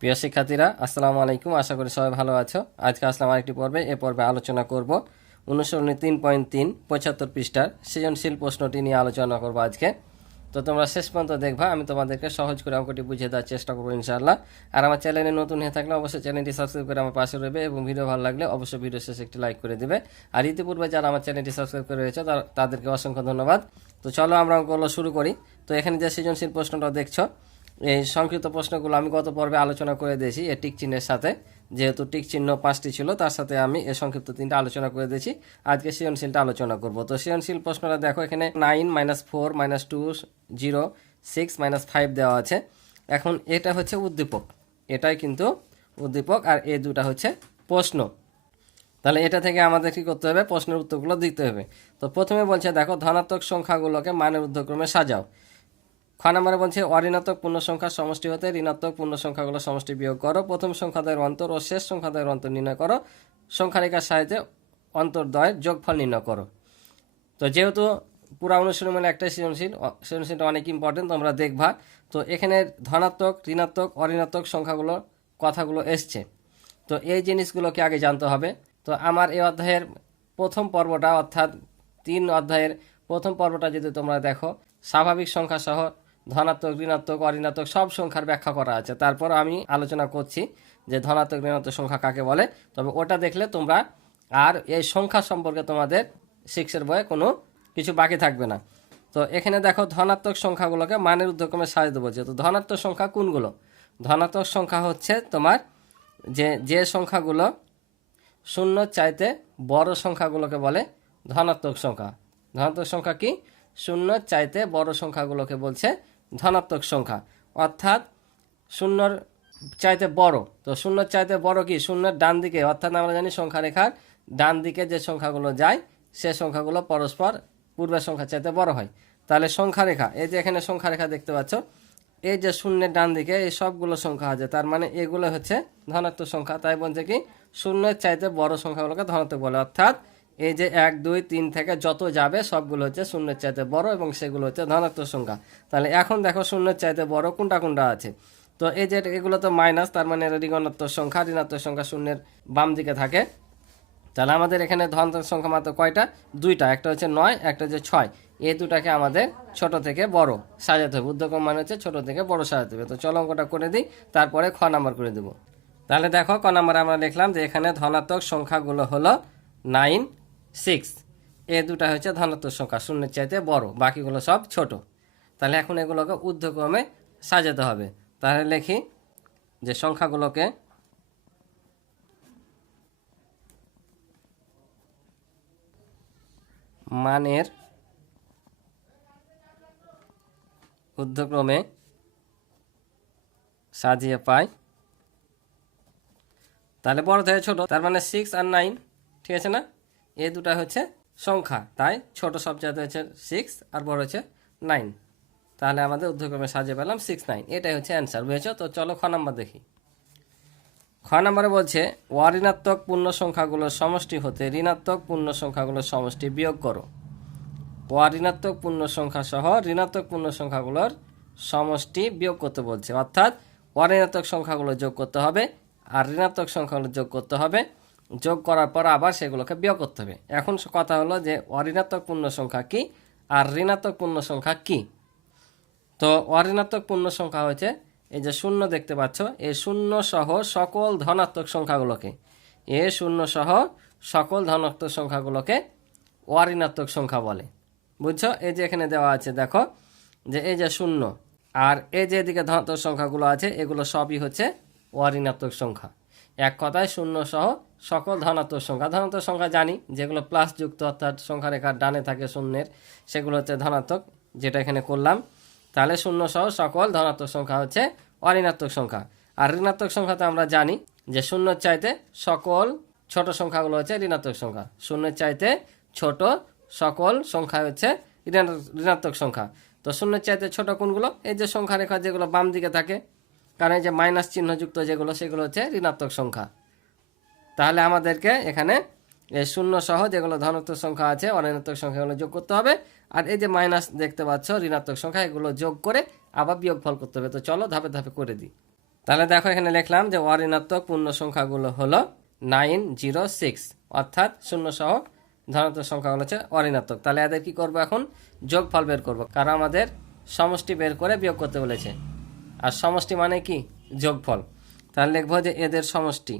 প্রিয় শিক্ষার্থীরা, আসসালামু আলাইকুম। আশা করি সবাই ভালো আছো। আজকে আসলাম আরেকটি পর্বে। এ পর্বে আলোচনা করব অনুসরণী 3.3 75 পৃষ্ঠার সৃজনশীল প্রশ্নটি নিয়ে আলোচনা করব আজকে। তো তোমরা শেষ পর্যন্ত দেখবা, আমি তোমাদেরকে সহজ করে অঙ্কটি বুঝিয়ে দেওয়ার চেষ্টা করবো ইনশাআল্লাহ। আর আমার চ্যানেলে নতুন হয়ে থাকলে অবশ্যই চ্যানেলটি সাবস্ক্রাইব করে আমার পাশে রয়েবে এবং ভিডিও ভালো লাগলে অবশ্যই ভিডিও শেষে একটি লাইক করে দিবে। আর ইতিপূর্বে যারা আমার চ্যানেলটি সাবস্ক্রাইব করে রয়েছে তাদেরকে অসংখ্য ধন্যবাদ। তো চলো আমরা অঙ্কগুলো শুরু করি। তো এখানে যে সৃজনশীল প্রশ্নটা দেখছো, এই সংক্ষিপ্ত প্রশ্নগুলো আমি গত পর্বে আলোচনা করে দিয়েছি এই টিক চিহ্নের সাথে। যেহেতু টিক চিহ্ন 5টি ছিল, তার সাথে আমি এই সংক্ষিপ্ত 3টা আলোচনা করে দিয়েছি। আজকে সৃজনশীলটা আলোচনা করব। তো সৃজনশীল প্রশ্নটা দেখো, এখানে 9 -4 -2 0 6 -5 দেওয়া আছে। এখন এটা হচ্ছে উদ্দীপক, এটাই কিন্তু উদ্দীপক, আর এই দুটা হচ্ছে প্রশ্ন। তাহলে এটা থেকে আমাদের কি করতে হবে? প্রশ্নের উত্তরগুলো দিতে হবে। তো প্রথমে বলছে দেখো, ধনাত্মক সংখ্যাগুলোকে মানের ঊর্ধ্বক্রমে সাজাও। খ নম্বরে বলছে অঋণাত্মক পূর্ণ সংখ্যার সমষ্টি হতে ঋণাত্মক পূর্ণ সংখ্যাগুলো সমষ্টি বিয়োগ করো। প্রথম সংখ্যাদ্বয়ের অন্তর ও শেষ সংখ্যাদ্বয়ের অন্তর নির্ণয় করো। সংখ্যারেখার সাহায্যে অন্তর্দ্বয়ের যোগফল নির্ণয় করো। তো যেহেতু পুরা অনুশীলন মানে একটাই সৃজনশীলটা অনেক ইম্পর্টেন্ট, তোমরা দেখবা। তো এখানে ধনাত্মক, ঋণাত্মক, অঋণাত্মক সংখ্যাগুলো কথাগুলো এসছে। তো এই জিনিসগুলোকে আগে জানতে হবে। তো আমার এই অধ্যায়ের প্রথম পর্বটা, অর্থাৎ 3 অধ্যায়ের প্রথম পর্বটা যদি তোমরা দেখো, স্বাভাবিক সংখ্যা সহ ধনাত্মক, ঋণাত্মক, অঋণাত্মক সব সংখ্যার ব্যাখ্যা করা আছে। তারপর আমি আলোচনা করছি যে ধনাত্মক, ঋণাত্মক সংখ্যা কাকে বলে। তবে ওটা দেখলে তোমরা আর এই সংখ্যা সম্পর্কে তোমাদের 6 বইয়ে কোনো কিছু বাকি থাকবে না। তো এখানে দেখো, ধনাত্মক সংখ্যাগুলোকে মানের ঊর্ধ্বক্রমে সাজাতে বলছে। তো ধনাত্মক সংখ্যা কোনগুলো? ধনাত্মক সংখ্যা হচ্ছে তোমার যে সংখ্যাগুলো শূন্যর চাইতে বড় সংখ্যাগুলোকে বলে ধনাত্মক সংখ্যা। ধনাত্মক সংখ্যা কি? শূন্যর চাইতে বড় সংখ্যাগুলোকে বলছে ধনাত্মক সংখ্যা। অর্থাৎ শূন্যর চাইতে বড়। তো শূন্যর চাইতে বড় কি? শূন্যের ডান দিকে, অর্থাৎ আমরা জানি সংখ্যা রেখার ডান দিকে যে সংখ্যাগুলো যায় সে সংখ্যাগুলো পরস্পর পূর্বের সংখ্যার চাইতে বড় হয়। তাহলে সংখ্যা রেখা, এই যে এখানে সংখ্যা রেখা দেখতে পাচ্ছ, এই যে শূন্যের ডান দিকে এই সবগুলো সংখ্যা আছে, তার মানে এগুলো হচ্ছে ধনাত্মক সংখ্যা। তাই বলছে কি, শূন্যের চাইতে বড় সংখ্যাগুলোকে ধনাত্মক বলে। অর্থাৎ এই যে 1 2 3 থেকে যত যাবে সবগুলো হচ্ছে শূন্যের চাইতে বড় এবং সেগুলো হচ্ছে ধনাত্মক সংখ্যা। তাহলে এখন দেখো শূন্যের চাইতে বড় কোনটা কোনটা আছে। তো এই যে এগুলো তো মাইনাস, তার মানে ঋণাত্মক সংখ্যা। ঋণাত্মক সংখ্যা শূন্যের বাম দিকে থাকে। তাহলে আমাদের এখানে ধনাত্মক সংখ্যা মাত্র কয়টা? 2টা। একটা হচ্ছে 9, একটা হচ্ছে 6। এই দুটাকে আমাদের ছোট থেকে বড় সাজাতে হবে। ঊর্ধ্বক্রম মানে হচ্ছে ছোট থেকে বড় সাজাতে হবে। তো চলো অঙ্কটা করে দিই, তারপরে খ নাম্বার করে দেব। তাহলে দেখো, ক নাম্বারে আমরা লিখলাম যে এখানে ধনাত্মক সংখ্যাগুলো হলো 9 6। এই দুটা হচ্ছে ধনাত্মক সংখ্যা, শূন্যের চাইতে বড়, বাকিগুলো সব ছোট। তাহলে এখন এগুলোকে ঊর্ধ্বক্রমে সাজাতে হবে। তাহলে লিখি যে সংখ্যাগুলোকে মানের ঊর্ধ্বক্রমে সাজিয়ে পাই। তাহলে বড় থেকে ছোট, তার মানে 6 আর 9, ঠিক আছে না? এই দুটা হচ্ছে সংখ্যা, তাই ছোট সবচেয়ে হচ্ছে 6 আর বড় হচ্ছে 9। তাহলে আমাদের ঊর্ধ্বক্রমে সাজিয়ে পেলাম 6 9। এটাই হচ্ছে অ্যান্সার, বুঝেছো? তো চলো খ নাম্বার দেখি। খ নাম্বারে বলছে অঋণাত্মক পূর্ণ সংখ্যাগুলোর সমষ্টি হতে ঋণাত্মক পূর্ণ সংখ্যাগুলোর সমষ্টি বিয়োগ করো। অঋণাত্মক পূর্ণ সংখ্যা সহ ঋণাত্মক পূর্ণ সংখ্যাগুলোর সমষ্টি বিয়োগ করতে বলছে। অর্থাৎ অঋণাত্মক সংখ্যাগুলো যোগ করতে হবে আর ঋণাত্মক সংখ্যাগুলো যোগ করতে হবে। যোগ করার পর আবার সেগুলোকে বিয়োগ করতে হবে। এখন কথা হলো যে অঋণাত্মক পূর্ণ সংখ্যা কি আর ঋণাত্মক পূর্ণ সংখ্যা কি। তো অঋণাত্মক পূর্ণ সংখ্যা হচ্ছে এই যে শূন্য দেখতে পাচ্ছ, এই শূন্য সহ সকল ধনাত্মক সংখ্যাগুলোকে, এই শূন্য সহ সকল ধনাত্মক সংখ্যাগুলোকে অঋণাত্মক সংখ্যা বলে। বুঝছো? এই যে এখানে দেওয়া আছে দেখো, যে এই যে শূন্য আর এই যে এদিকে ধনাত্মক সংখ্যাগুলো আছে, এগুলো সবই হচ্ছে অঋণাত্মক সংখ্যা। এক কথায় শূন্য সহ সকল ধনাত্মক সংখ্যা। ধনাত্মক সংখ্যা জানি, যেগুলো প্লাস যুক্ত, অর্থাৎ সংখ্যা রেখার ডানে থাকে শূন্যের, সেগুলো হচ্ছে ধনাত্মক, যেটা এখানে করলাম। তাহলে শূন্য সহ সকল ধনাত্মক সংখ্যা হচ্ছে অঋণাত্মক সংখ্যা। আর ঋণাত্মক সংখ্যাতে আমরা জানি যে শূন্যের চাইতে সকল ছোট সংখ্যাগুলো হচ্ছে ঋণাত্মক সংখ্যা। শূন্যের চাইতে ছোট সকল সংখ্যা হচ্ছে ঋণাত্মক সংখ্যা। তো শূন্যের চাইতে ছোট কোনগুলো? এই যে সংখ্যা রেখা যেগুলো বাম দিকে থাকে, কারণ এই যে মাইনাস চিহ্নযুক্ত যেগুলো, সেগুলো হচ্ছে ঋণাত্মক সংখ্যা। তাহলে আমাদেরকে এখানে এই শূন্য সহ যেগুলো ধনাত্মক সংখ্যা আছে অঋণাত্মক সংখ্যাগুলো যোগ করতে হবে। আর এই যে মাইনাস দেখতে পাচ্ছ ঋণাত্মক সংখ্যা, এগুলো যোগ করে আবার বিয়োগফল করতে হবে। তো চলো ধাপে ধাপে করে দিই। তাহলে দেখো এখানে লিখলাম যে অঋণাত্মক পূর্ণ সংখ্যাগুলো হলো 906, অর্থাৎ শূন্য সহ ধনাত্মক সংখ্যাগুলো হচ্ছে অঋণাত্মক। তাহলে এদের কি করব, এখন যোগফল বের করব, কারণ আমাদের সমষ্টি বের করে বিয়োগ করতে বলেছে, আর সমষ্টি মানে কি যোগফল। তাহলে লিখবো যে এদের সমষ্টি,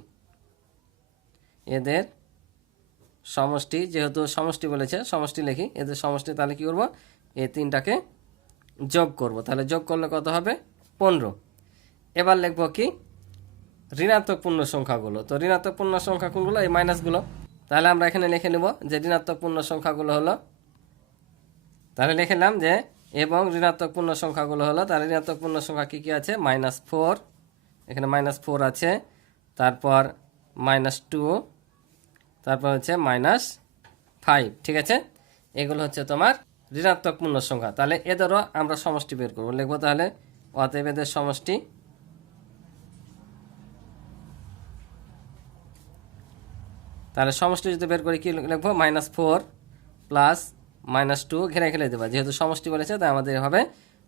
এদের সমষ্টি, যেহেতু সমষ্টি বলেছে সমষ্টি লিখি, এদের সমষ্টি। তাহলে কি করব, এই তিনটাকে যোগ করব। তাহলে যোগ করলে কত হবে, 15। এবার লিখব কি ঋণাত্মক পূর্ণ সংখ্যাগুলো। তো ঋণাত্মক পূর্ণ সংখ্যা কোনগুলো, এই মাইনাসগুলো। তাহলে আমরা এখানে লিখে নেব যে ঋণাত্মক পূর্ণ সংখ্যাগুলো হলো, তাহলে লিখলাম যে এবং ঋণাত্মক পূর্ণ সংখ্যাগুলো হলো। তাহলে ঋণাত্মক পূর্ণ সংখ্যা কী কী আছে, -4, এখানে -4 আছে, তারপর -2, তারপর হচ্ছে -5, ঠিক আছে। এগুলো হচ্ছে তোমার ঋণাত্মক পূর্ণ সংখ্যা। তাহলে এদেরও আমরা সমষ্টি বের করবো, লিখবো তাহলে অতএব এদের সমষ্টি। তাহলে সমষ্টি যদি বের করি কি লিখবো, -4 প্লাস -2 ঘেরে ঘেরে দেবা, যেহেতু সমষ্টি বলেছে তাই আমাদের এভাবে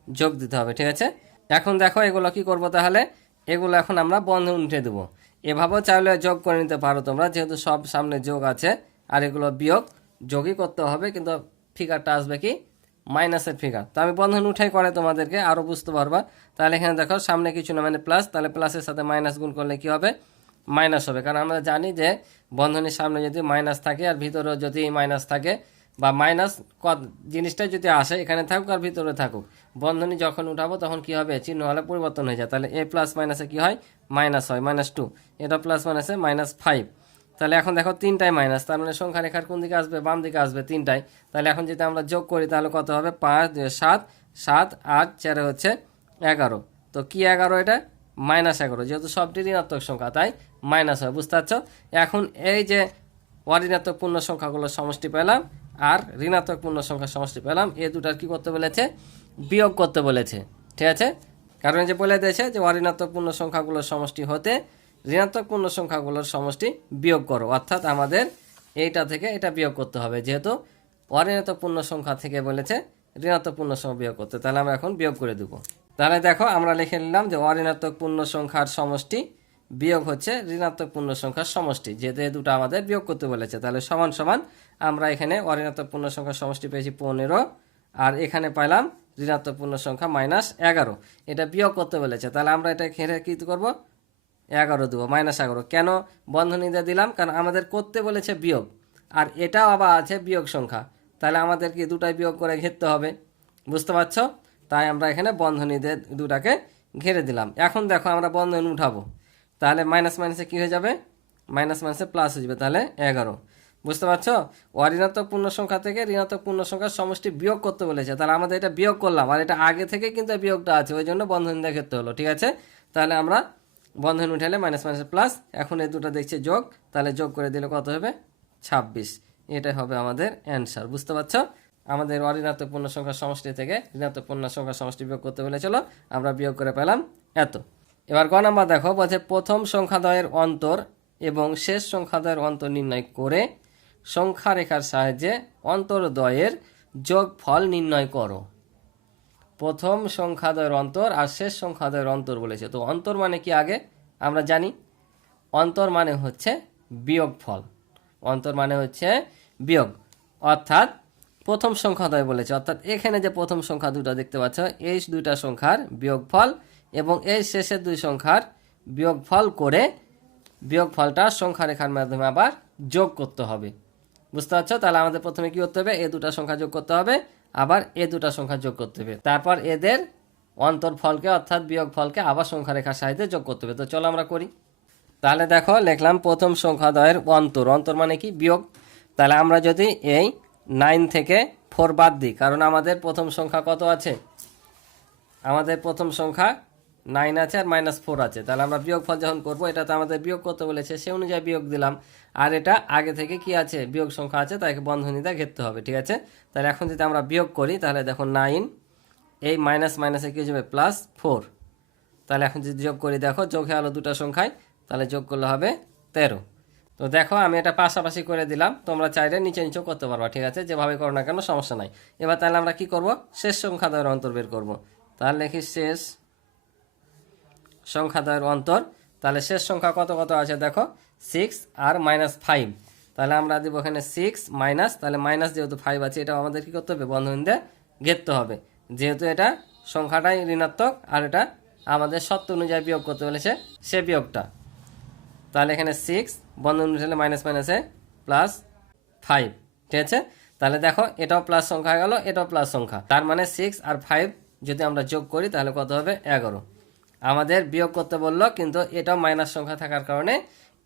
যোগ দিতে হবে, ঠিক আছে। এখন দেখো এগুলো কি করব, তাহলে এগুলো এখন আমরা বন্ধনী উঠে দেবো। এভাবেও চাইলে যোগ করে নিতে পারো তোমরা, যেহেতু সব সামনে যোগ আছে আর এগুলো বিয়োগ, যোগই করতে হবে, কিন্তু ফিগারটা আসবে কি মাইনাসের ফিগার। তো আমি বন্ধনী উঠাই করে তোমাদেরকে আরও বুঝতে পারবা। তাহলে এখানে দেখো সামনে কিছু না মানে প্লাস, তাহলে প্লাসের সাথে মাইনাস গুণ করলে কি হবে, মাইনাস হবে। কারণ আমরা জানি যে বন্ধনীর সামনে যদি মাইনাস থাকে আর ভিতরেও যদি মাইনাস থাকে, বা মাইনাস জিনিসটাই যদি আসে এখানে থাকুক আর ভিতরে থাকুক, বন্ধনী যখন উঠাবো তখন কি হবে, চিহ্ন হলে পরিবর্তন হয়ে যায়। তাহলে এ প্লাস মাইনাসে কি হয়, মাইনাস হয়, -2। এটা প্লাস মাইনাসে -5। তাহলে এখন দেখো তিনটাই মাইনাস, তার মানে সংখ্যা রেখার কোন দিকে আসবে, বাম দিকে আসবে তিনটাই। তাহলে এখন যদি আমরা যোগ করি তাহলে কত হবে, 5 2 7, 7 8 4 হচ্ছে 11। তো কি 11, এটা -11, যেহেতু সবটি ঋণাত্মক সংখ্যা তাই মাইনাস হয়, বুঝতে পারছো। এখন এই যে অঋণাত্মক পূর্ণ সংখ্যাগুলোর সমষ্টি পেলাম আর ঋণাত্মক পূর্ণ সংখ্যার সমষ্টি পেলাম, এই দুটার কি করতে বলেছে, বিয়োগ করতে বলেছে, ঠিক আছে। কারণ যে বলে দিয়েছে যে অঋণাত্মক পূর্ণ সংখ্যাগুলোর সমষ্টি হতে ঋণাত্মক পূর্ণ সংখ্যাগুলোর সমষ্টি বিয়োগ করো, অর্থাৎ আমাদের এইটা থেকে এটা বিয়োগ করতে হবে, যেহেতু অঋণাত্মক পূর্ণ সংখ্যা থেকে বলেছে ঋণাত্মক পূর্ণ সংখ্যা বিয়োগ করতে। তাহলে আমরা এখন বিয়োগ করে দেবো। তাহলে দেখো আমরা লিখে নিলাম যে অঋণাত্মক পূর্ণ সংখ্যার সমষ্টি বিয়োগ হচ্ছে ঋণাত্মক পূর্ণ সংখ্যার সমষ্টি, যেহেতু এই দুটো আমাদের বিয়োগ করতে বলেছে। তাহলে সমান সমান আমরা এখানে অঋণাত্মক পূর্ণ সংখ্যার সমষ্টি পেয়েছি 15, আর এখানে পাইলাম ঋণাত্মক পূর্ণ সংখ্যা -11। এটা বিয়োগ করতে বলেছে, তাহলে আমরা এটা ঘেরে কী করবো, 11 দেবো, -11। কেন বন্ধনীতে দিলাম, কারণ আমাদের করতে বলেছে বিয়োগ, আর এটাও আবার আছে বিয়োগ সংখ্যা, তাহলে আমাদেরকে দুটাই বিয়োগ করে ঘেরতে হবে, বুঝতে পারছো। তাই আমরা এখানে বন্ধনীতে দুটাকে ঘেরে দিলাম। এখন দেখো আমরা বন্ধনী উঠাবো, তাহলে মাইনাস মাইনাসে কী হয়ে যাবে, মাইনাস মাইনাসে প্লাস হয়ে যাবে, তাহলে 11, বুঝতে পারছো। অঋণাত্মক পূর্ণ সংখ্যা থেকে ঋণাত্মক পূর্ণ সংখ্যার সমষ্টি বিয়োগ করতে বলেছে, তাহলে আমাদের এটা বিয়োগ করলাম, আর এটা আগে থেকে কিন্তু বিয়োগটা আছে, ওই জন্য বন্ধনী দিয়ে ঘেরতে হলো, ঠিক আছে। তাহলে আমরা বন্ধনী উঠালে মাইনাস মাইনাসে প্লাস, এখন এই দুটো দেখছি যোগ, তাহলে যোগ করে দিলে কত হবে, 26। এটাই হবে আমাদের অ্যান্সার, বুঝতে পারছো। আমাদের অঋণাত্মক পূর্ণ সংখ্যার সমষ্টি থেকে ঋণাত্মক পূর্ণ সংখ্যার সমষ্টি বিয়োগ করতে বলেছিল, আমরা বিয়োগ করে পেলাম এত। এবার গ নাম্বার দেখো, বলছে প্রথম সংখ্যাদ্বয়ের অন্তর এবং শেষ সংখ্যাদ্বয়ের অন্তর নির্ণয় করে সংখ্যা রেখার সাহায্যে অন্তর্দ্বয়ের যোগফল নির্ণয় করো। প্রথম সংখ্যাদ্বয়ের অন্তর আর শেষ সংখ্যাদ্বয়ের অন্তর বলেছে। তো অন্তর মানে কি আগে আমরা জানি, অন্তর মানে হচ্ছে বিয়োগফল, অন্তর মানে হচ্ছে বিয়োগ, অর্থাৎ প্রথম সংখ্যাদ্বয় বলেছে, অর্থাৎ এখানে যে প্রথম সংখ্যা দুটো দেখতে পাচ্ছ এই দুইটা সংখ্যার বিয়োগফল এবং এই শেষের দুই সংখ্যার বিয়োগফল করে বিয়োগফলটা সংখ্যা রেখার মাধ্যমে আবার যোগ করতে হবে, বুঝতে পারছো। তাহলে আমাদের প্রথমে কি করতে হবে, এই দুটা সংখ্যা যোগ করতে হবে, আবার এই দুটা সংখ্যা যোগ করতে হবে, তারপর এদের অন্তরফলকে অর্থাৎ বিয়োগফলকে আবার সংখ্যা রেখার সাহায্যে যোগ করতে হবে। তো চলো আমরা করি। তাহলে দেখো লিখলাম প্রথম সংখ্যাদ্বয়ের অন্তর, অন্তর মানে কি বিয়োগ। তাহলে আমরা যদি এই 9 থেকে 4 বাদ দিই, কারণ আমাদের প্রথম সংখ্যা কত আছে, আমাদের প্রথম সংখ্যা 9 আছে আর -4 আছে, তাহলে আমরা বিয়োগফল যখন করবো এটা তো আমাদের বিয়োগ করতে বলেছে, সে অনুযায়ী বিয়োগ দিলাম, আর এটা আগে থেকে কি আছে বিয়োগ সংখ্যা আছে, তাকে বন্ধনীতে ঘেরতে হবে, ঠিক আছে। তাহলে এখন যদি আমরা বিয়োগ করি তাহলে দেখো 9, এই মাইনাস মাইনাসে কি যাবে +4, তাহলে এখন যদি যোগ করি দেখো যোগ হয়ে গেলো দুটো সংখ্যায়, তাহলে যোগ করলে হবে 13। তো দেখো আমি এটা পাশাপাশি করে দিলাম, তোমরা চাইলে নিচে নিচেও করতে পারবা, ঠিক আছে, যেভাবে করো না কেন সমস্যা নাই। এবার তাহলে আমরা কি করব, শেষ সংখ্যাদ্বয়ের অন্তর বের করব। তাহলে লিখি শেষ সংখ্যাদ্বয়ের অন্তর। তাহলে শেষ সংখ্যা কত কত আছে দেখো, 6 আর -5। তাহলে আমরা দিব এখানে 6 মাইনাস, তাহলে মাইনাস যেহেতু 5 আছে, এটা আমাদের কি করতে হবে, বন্ধনী দিয়ে ঘেরতে হবে, যেহেতু এটা সংখ্যাটাই ঋণাত্মক আর এটা আমাদের শর্ত অনুযায়ী বিয়োগ করতে বলেছে, সে বিয়োগটা। তাহলে এখানে 6 বন্ধনী উঠলে মাইনাস মাইনাসে +5, ঠিক আছে। তাহলে দেখো এটাও প্লাস সংখ্যা হয়ে গেল, এটাও প্লাস সংখ্যা, তার মানে 6 আর 5 যদি আমরা যোগ করি তাহলে কত হবে, 11। আমাদের বিয়োগ করতে বললো, কিন্তু এটাও মাইনাস সংখ্যা থাকার কারণে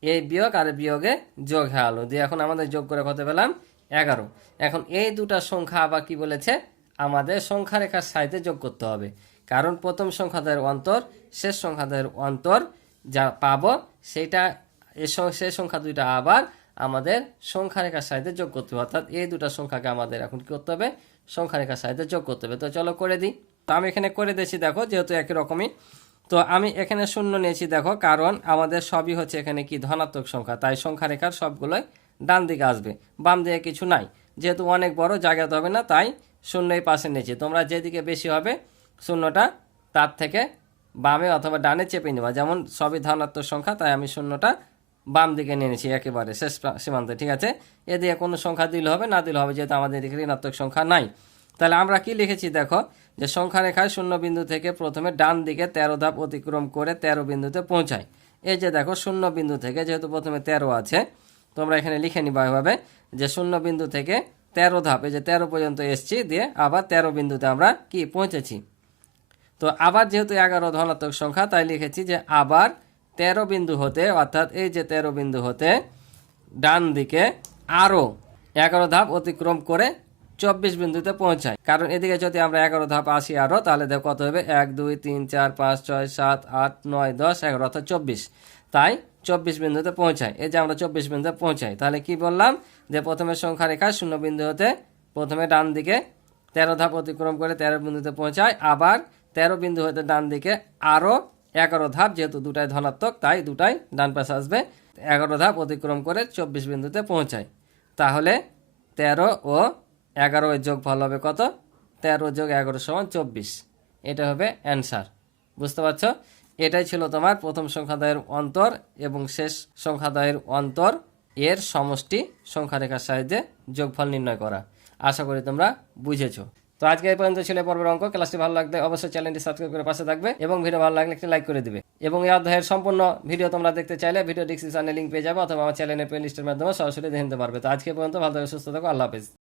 এই বিয়োগ আর বিয়োগে যোগ হয়ে গেল, দিয়ে এখন আমাদের যোগ করে কত পেলাম, 11। এখন এই দুটা সংখ্যা আবার কি বলেছে, আমাদের সংখ্যা রেখার সাথে যোগ করতে হবে, কারণ প্রথম সংখ্যাদের অন্তর শেষ সংখ্যাদের অন্তর যা পাবো সেটা সেই সংখ্যা দুইটা আবার আমাদের সংখ্যা রেখার সাথে যোগ করতে হবে, অর্থাৎ এই দুটা সংখ্যাকে আমাদের এখন কি করতে হবে, সংখ্যা রেখার সাথে যোগ করতে হবে। তো চলো করে দিই। তো আমি এখানে করে দিয়েছি দেখো, যেহেতু একই রকমই। তো আমি এখানে শূন্য নিয়েছি দেখো, কারণ আমাদের সবই হচ্ছে এখানে কি ধনাত্মক সংখ্যা, তাই সংখ্যা রেখার সবগুলোই ডান দিকে আসবে, বাম দিকে কিছু নাই, যেহেতু অনেক বড় জায়গাতে হবে না, তাই শূন্য এই পাশে নিয়েছি। তোমরা যেদিকে বেশি হবে শূন্যটা তার থেকে বামে অথবা ডানে চেপে নেবা, যেমন সবই ধনাত্মক সংখ্যা, তাই আমি শূন্যটা বাম দিকে নিয়ে নিয়েছি একেবারে শেষ সীমান্তে, ঠিক আছে। এদিকে কোনো সংখ্যা দিলে হবে, না দিলে হবে, যেহেতু আমাদের এদিকে ঋণাত্মক সংখ্যা নাই। তাহলে আমরা কি লিখেছি দেখো, যে সংখ্যা রেখায় শূন্য বিন্দু থেকে প্রথমে ডান দিকে 13 ধাপ অতিক্রম করে 13 বিন্দুতে পৌঁছায়। এই যে দেখো শূন্য বিন্দু থেকে, যেহেতু প্রথমে 13 আছে, তোমরা এখানে লিখে নিবা এভাবে, যে শূন্য বিন্দু থেকে 13 ধাপ, এই যে 13 পর্যন্ত এসছি, দিয়ে আবার 13 বিন্দুতে আমরা কি পৌঁছেছি। তো আবার যেহেতু 11 ধনাত্মক সংখ্যা, তাই লিখেছি যে আবার 13 বিন্দু হতে, অর্থাৎ এই যে 13 বিন্দু হতে ডান দিকে আরও 11 ধাপ অতিক্রম করে 24 বিন্দুতে পৌঁছায়। কারণ এদিকে যদি আমরা 11 ধাপ আসি আরও, তাহলে দেখো কত হবে, 1 2 3 4 5 6 7 8 9 10 11, অর্থাৎ 24। তাই 24 বিন্দুতে পৌঁছায়। এই যে আমরা 24 বিন্দুতে পৌঁছাই, তাহলে কি বললাম, যে প্রথমে সংখ্যা রেখা শূন্য বিন্দু হতে প্রথমে ডান দিকে 13 ধাপ অতিক্রম করে 13 বিন্দুতে পৌঁছায়, আবার 13 বিন্দু হতে ডান দিকে আরও 11 ধাপ, যেহেতু দুটাই ধনাত্মক তাই দুটাই ডান পাশে আসবে, 11 ধাপ অতিক্রম করে 24 বিন্দুতে পৌঁছায়। তাহলে 13 ও 11 এর যোগফল হবে কত, 13 যোগ 11 সমান 24। এটা হবে অ্যান্সার। বুঝতে পারছো, এটাই ছিল তোমার প্রথম সংখ্যাদ্বয়ের অন্তর এবং শেষ সংখ্যাদ্বয়ের অন্তর এর সমষ্টি সংখ্যা রেখার সাহায্যে যোগফল নির্ণয় করা। আশা করি তোমরা বুঝেছো। তো আজকে এই পর্যন্ত ছিল পর্বের অঙ্ক। ক্লাসটি ভালো লাগলে অবশ্যই চ্যানেলটি সাবস্ক্রাইব করে পাশে থাকবে এবং ভিডিও ভালো লাগলে একটি লাইক করে দিবে। এবং এই অধ্যায়ের সম্পূর্ণ ভিডিও তোমরা দেখতে চাইলে ভিডিও ডিসক্রিপশনে লিঙ্ক পেয়ে যাবে, অথবা আমার চ্যানেলের প্লে লিস্টের মাধ্যমে সরাসরি দেখে নিতে পারবে। তো আজকে পর্যন্ত ভালো থাকো, সুস্থ থাকো, আল্লাহ হাফেজ।